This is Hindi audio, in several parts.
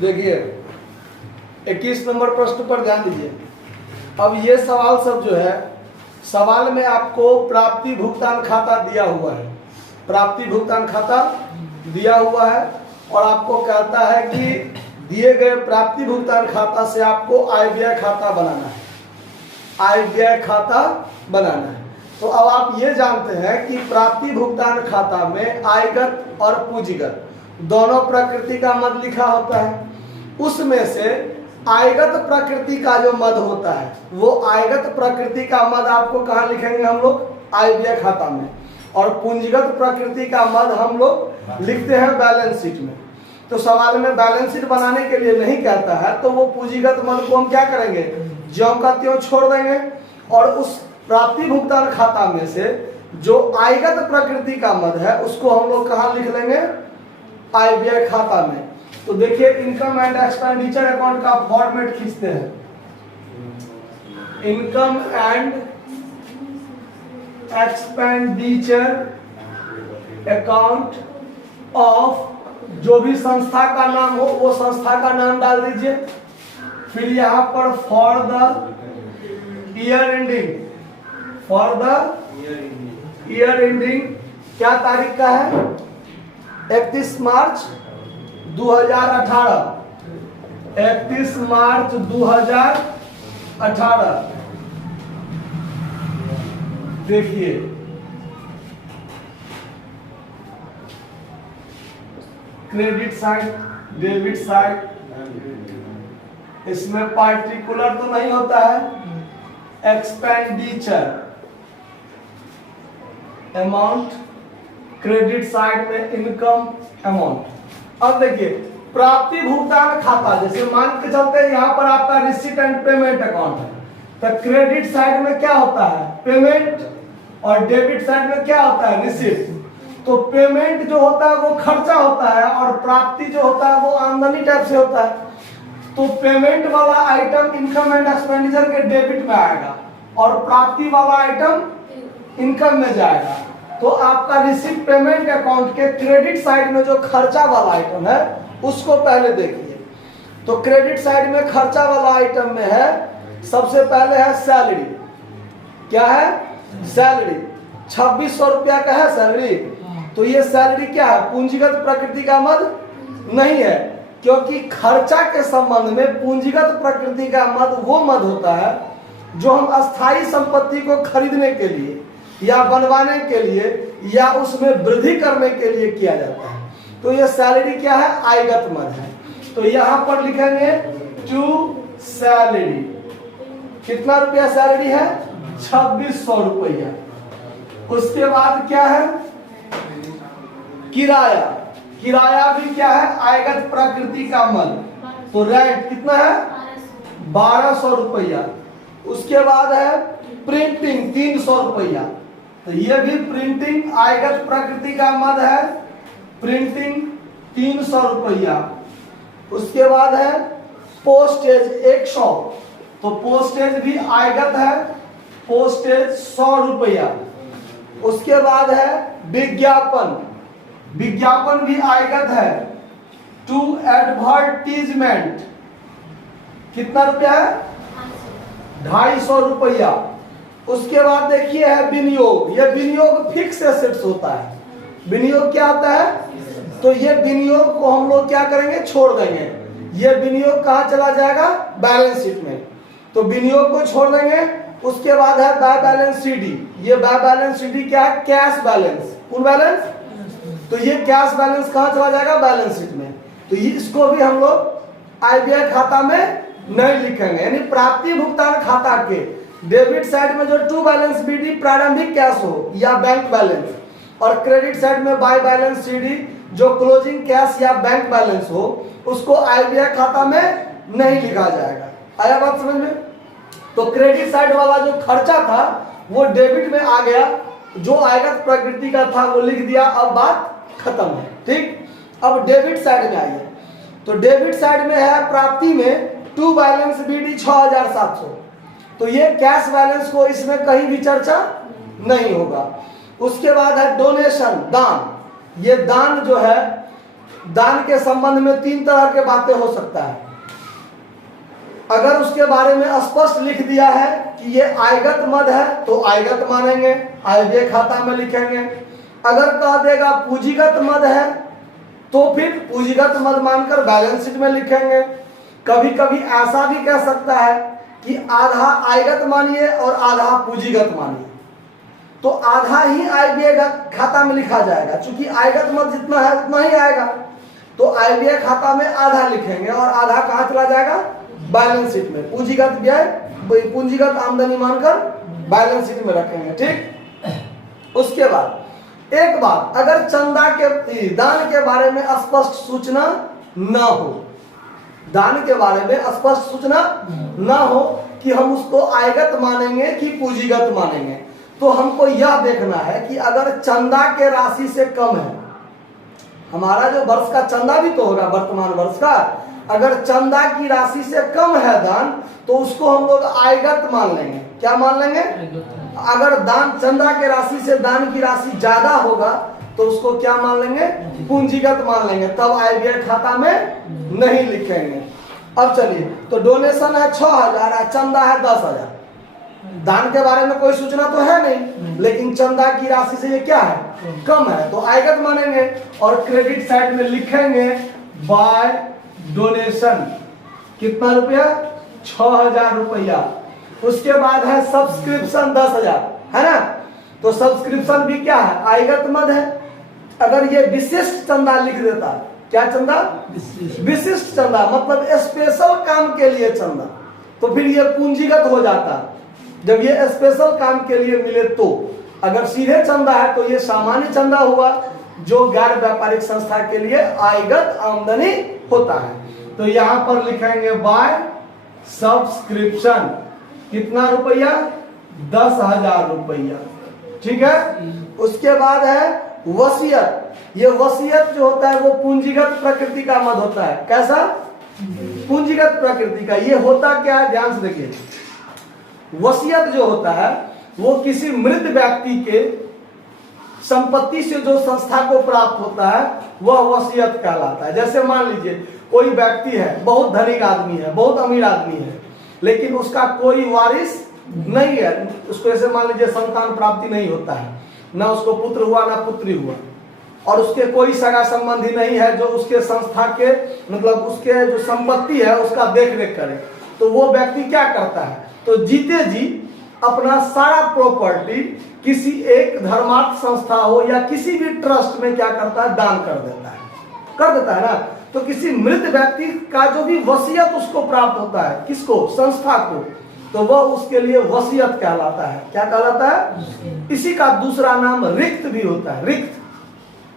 देखिए 21 नंबर प्रश्न पर ध्यान दीजिए। अब ये सवाल सब जो है, सवाल में आपको प्राप्ति भुगतान खाता दिया हुआ है, प्राप्ति भुगतान खाता दिया हुआ है और आपको कहता है कि दिए गए प्राप्ति भुगतान खाता से आपको आय व्यय खाता बनाना है, आय व्यय खाता बनाना है। तो अब आप ये जानते हैं कि प्राप्ति भुगतान खाता में आयगत और पूंजीगत दोनों प्रकृति का मद लिखा होता है। उसमें से आयगत प्रकृति का जो मद होता है वो आयगत प्रकृति का मद आपको कहाँ लिखेंगे हम लोग? आय व्यय खाता में। और पूंजीगत प्रकृति का मद हम लोग लिखते हैं बैलेंस शीट में। तो सवाल में बैलेंस शीट बनाने के लिए नहीं कहता है तो वो पूंजीगत मद को हम क्या करेंगे? ज्यों का त्यों छोड़ देंगे और उस प्राप्ति भुगतान खाता में से जो आयगत प्रकृति का मद है उसको हम लोग कहाँ लिख लेंगे? आय व्यय खाता में। तो देखिए इनकम एंड एक्सपेंडिचर अकाउंट का फॉर्मेट खींचते हैं। Income and expenditure account of, जो भी संस्था का नाम हो वो संस्था का नाम डाल दीजिए। फिर यहां पर for the year ending, for the year ending क्या तारीख का है? 31 मार्च 2018, 31 मार्च 2018। देखिए क्रेडिट साइड, डेबिट साइड, इसमें पार्टिकुलर तो नहीं होता है। एक्सपेंडिचर अमाउंट, क्रेडिट साइड में इनकम अमाउंट। अब देखिए प्राप्ति भुगतान खाता, जैसे मान के चलते हैं यहाँ पर आपका रिसीट एंड पेमेंट अकाउंट है, तो क्रेडिट साइड में क्या होता है? पेमेंट, और डेबिट साइड में क्या होता है? रिसीट। तो पेमेंट जो होता है वो खर्चा होता है और प्राप्ति जो होता है वो आमदनी टाइप से होता है। तो पेमेंट वाला आइटम इनकम एंड एक्सपेंडिचर के डेबिट में आएगा और प्राप्ति वाला आइटम इनकम में जाएगा। तो आपका रिसीट पेमेंट अकाउंट के क्रेडिट साइड में जो खर्चा वाला आइटम है उसको पहले देखिए। तो क्रेडिट साइड में खर्चा वाला आइटम में है, सबसे पहले है सैलरी। क्या है? सैलरी। 2600 रुपया का है सैलरी। तो ये सैलरी क्या है? पूंजीगत प्रकृति का मद नहीं है, क्योंकि खर्चा के संबंध में पूंजीगत प्रकृति का मद वो मद होता है जो हम अस्थाई संपत्ति को खरीदने के लिए या बनवाने के लिए या उसमें वृद्धि करने के लिए किया जाता है। तो ये सैलरी क्या है? आयगत मद है। तो यहां पर लिखेंगे टू सैलरी। कितना रुपया सैलरी है? 2600 रुपया। उसके बाद क्या है? किराया। किराया भी क्या है? आयगत प्रकृति का मद। तो रेंट कितना है? 1200 रुपया। उसके बाद है प्रिंटिंग 300 रुपया। तो ये भी प्रिंटिंग आयगत प्रकृति का मद है, प्रिंटिंग 300 रुपया। उसके बाद है पोस्टेज 100, तो पोस्टेज भी आयगत है, पोस्टेज 100 रुपया। उसके बाद है विज्ञापन, विज्ञापन भी आयगत है, टू एडवर्टीजमेंट। कितना रुपया है? 250 रुपया। उसके बाद देखिए है विनियोग। यह विनियोग फिक्स एसेट्स होता है। विनियोग क्या होता है? तो ये विनियोग को हम लोग क्या करेंगे? छोड़ देंगे। ये विनियोग कहाँ चला जाएगा? बैलेंस शीट में। तो विनियोग को छोड़ देंगे। उसके बाद है बाय बैलेंस सीडी। ये बाय बैलेंस सीडी क्या है? Cash balance. कौन बैलेंस? तो ये कैश बैलेंस कहाँ चला जाएगा? बैलेंस शीट में। तो इसको भी हम लोग आय व्यय खाता में नहीं लिखेंगे। यानी प्राप्ति भुगतान खाता के डेबिट साइड में जो टू बैलेंस बीडी प्रारंभिक कैश हो या बैंक बैलेंस, और क्रेडिट साइड में बाय बैलेंस सीडी जो क्लोजिंग कैश या बैंक बैलेंस हो, उसको आय व्यय खाता में नहीं लिखा जाएगा। आया बात समझ में? तो क्रेडिट साइड वाला जो खर्चा था वो डेबिट में आ गया, जो आयगत प्रकृति का था वो लिख दिया। अब बात खत्म है। ठीक, अब डेबिट साइड में आइए। तो डेबिट साइड में है प्राप्ति में टू बैलेंस बीडी 6700। तो ये कैश बैलेंस को इसमें कहीं भी चर्चा नहीं होगा। उसके बाद है डोनेशन, दान। ये दान जो है दान के संबंध में 3 तरह के बातें हो सकता है। अगर उसके बारे में स्पष्ट लिख दिया है कि ये आयगत मद है तो आयगत मानेंगे, आयव्यय खाता में लिखेंगे। अगर कह देगा पूंजीगत मद है तो फिर पूंजीगत मद मानकर बैलेंस शीट में लिखेंगे। कभी कभी ऐसा भी कह सकता है कि आधा आयगत मानिए और आधा पूंजीगत मानिए, तो आधा ही आयव्यय खाता में लिखा जाएगा। चूंकि आयगत मद जितना है उतना ही आएगा, तो आयव्यय खाता में आधा लिखेंगे और आधा कहाँ चला जाएगा, बैलेंस शीट में। पूंजीगत व्यय, पूंजीगत आमदनी मानकर बैलेंस शीट में रखेंगे। ठीक। उसके बाद एक बात, अगर चंदा के दान के बारे में स्पष्ट सूचना ना हो, दान के बारे में स्पष्ट सूचना ना हो कि हम उसको आयगत मानेंगे कि पूंजीगत मानेंगे, तो हमको यह देखना है कि अगर चंदा के राशि से कम है, हमारा जो वर्ष का चंदा भी तो होगा वर्तमान वर्ष का, अगर चंदा की राशि से कम है दान तो उसको हम लोग आयगत मान लेंगे। क्या मान लेंगे? अगर दान चंदा के राशि से दान की राशि ज्यादा होगा तो उसको क्या मान लेंगे, पूंजीगत मान लेंगे, तब आयव्यय खाता में नहीं लिखेंगे। अब चलिए, तो डोनेशन है 6000 है, चंदा है 10000। दान के बारे में कोई सूचना तो है नहीं, लेकिन चंदा की राशि से ये क्या है, कम है, तो आयगत मानेंगे और क्रेडिट साइड में लिखेंगे बाय डोनेशन कितना रुपया, 6000 रुपया। उसके बाद है सब्सक्रिप्शन 10000, है ना, तो सब्सक्रिप्शन भी क्या है, आयगत मद है। अगर ये विशिष्ट चंदा लिख देता, क्या चंदा, विशिष्ट चंदा मतलब स्पेशल काम के लिए चंदा, तो फिर ये पूंजीगत हो जाता। जब ये स्पेशल काम के लिए मिले तो, अगर सीधे चंदा है तो ये सामान्य चंदा हुआ जो गैर व्यापारिक संस्था के लिए आयगत आमदनी होता है। तो यहां पर लिखेंगे बाय सब्सक्रिप्शन कितना रुपया, 10,000 रुपया। ठीक है। उसके बाद है वसीयत। ये वसीयत जो होता है वो पूंजीगत प्रकृति का मद होता है। कैसा, पूंजीगत प्रकृति का। ये होता क्या है, ध्यान से देखिए, वसीयत जो होता है वो किसी मृत व्यक्ति के संपत्ति से जो संस्था को प्राप्त होता है वह वसीयत कहलाता है। जैसे मान लीजिए कोई व्यक्ति है, बहुत धनिक आदमी है, बहुत अमीर आदमी है, लेकिन उसका कोई वारिस नहीं है, उसको ऐसे मान लीजिए संतान प्राप्ति नहीं होता है, ना उसको पुत्र हुआ ना पुत्री हुआ, और उसके कोई सगा संबंधी नहीं है जो उसके संस्था के मतलब उसके जो संपत्ति है उसका देख रेख करे, तो वो व्यक्ति क्या करता है, तो जीते जी अपना सारा प्रॉपर्टी किसी एक धर्मार्थ संस्था हो या किसी भी ट्रस्ट में क्या करता है, दान कर देता है ना। तो किसी मृत व्यक्ति का जो भी वसीयत उसको प्राप्त होता है, किसको, संस्था को, तो वह उसके लिए वसीयत कहलाता है। क्या कहलाता है, इसी का दूसरा नाम रिक्त भी होता है, रिक्त।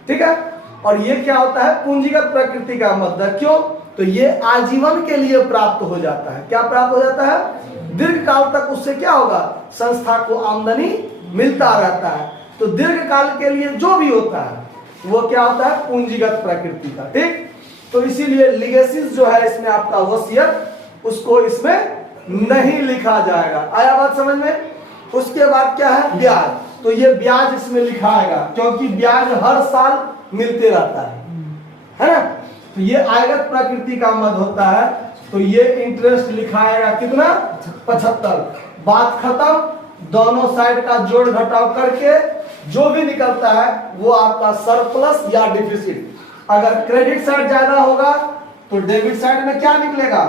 ठीक है। और ये क्या होता है, पूंजीगत प्रकृति का मद। क्यों, तो ये आजीवन के लिए प्राप्त हो जाता है। क्या प्राप्त हो जाता है, दीर्घ काल तक उससे क्या होगा, संस्था को आमदनी मिलता रहता है। तो दीर्घ काल के लिए जो भी होता है वो क्या होता है, पूंजीगत प्रकृति का। ठीक। तो इसीलिए लीगेसीज जो है इसमें आपका वसीयत, उसको इसमें नहीं लिखा जाएगा। आया बात समझ में। उसके बाद क्या है, ब्याज। तो ये ब्याज इसमें लिखाएगा क्योंकि ब्याज हर साल मिलते रहता है ना। तो ये आयगत प्रकृति का मद होता है, तो ये इंटरेस्ट लिखाएगा कितना, 75। बात खत्म। दोनों साइड का जोड़ घटाव करके जो भी निकलता है वो आपका सरप्लस या डिफिसिट। अगर क्रेडिट साइड ज्यादा होगा तो डेबिट साइड में क्या निकलेगा,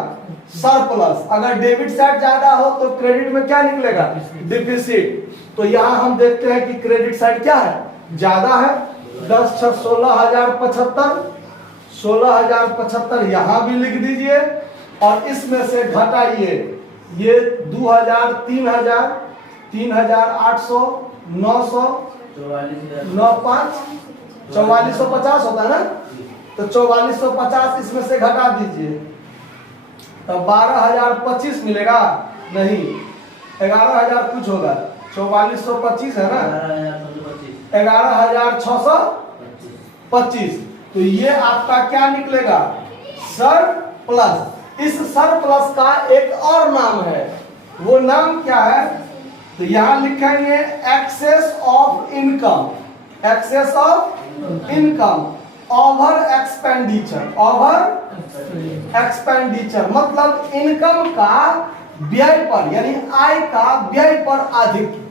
सरप्लस। अगर डेबिट साइड ज्यादा हो तो क्रेडिट में क्या निकलेगा, डिफिसिट। तो यहां हम देखते हैं कि क्रेडिट साइड क्या है, ज्यादा है। 10 6 16,075, 16,075 यहां भी लिख दीजिए और इसमें से घटाइए ये 2,000, 3,000, 3,800, 900, 9,500, 4,450 होता है ना। तो 4,450 इसमें से घटा दीजिए तो 12,025 मिलेगा, नहीं 11,000 कुछ होगा। 4,425 है ना, 11,625। तो ये आपका क्या निकलेगा, सरप्लस। इस सरप्लस का एक और नाम है, वो नाम क्या है, तो यहां लिखेंगे excess of income, excess of income. Over expenditure, over expenditure मतलब इनकम का व्यय पर, यानी आय का व्यय पर अधिक।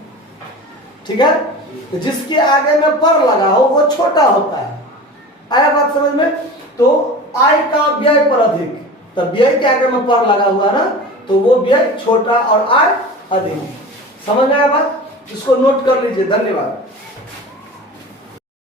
ठीक है, तो जिसके आगे में पर लगा हो वो छोटा होता है। आया बात समझ में? तो आय का व्यय पर अधिक, तो व्यय के आगे में पर लगा हुआ ना, तो वो व्यय छोटा और आय अधिक। समझ में आया बात? इसको नोट कर लीजिए। धन्यवाद।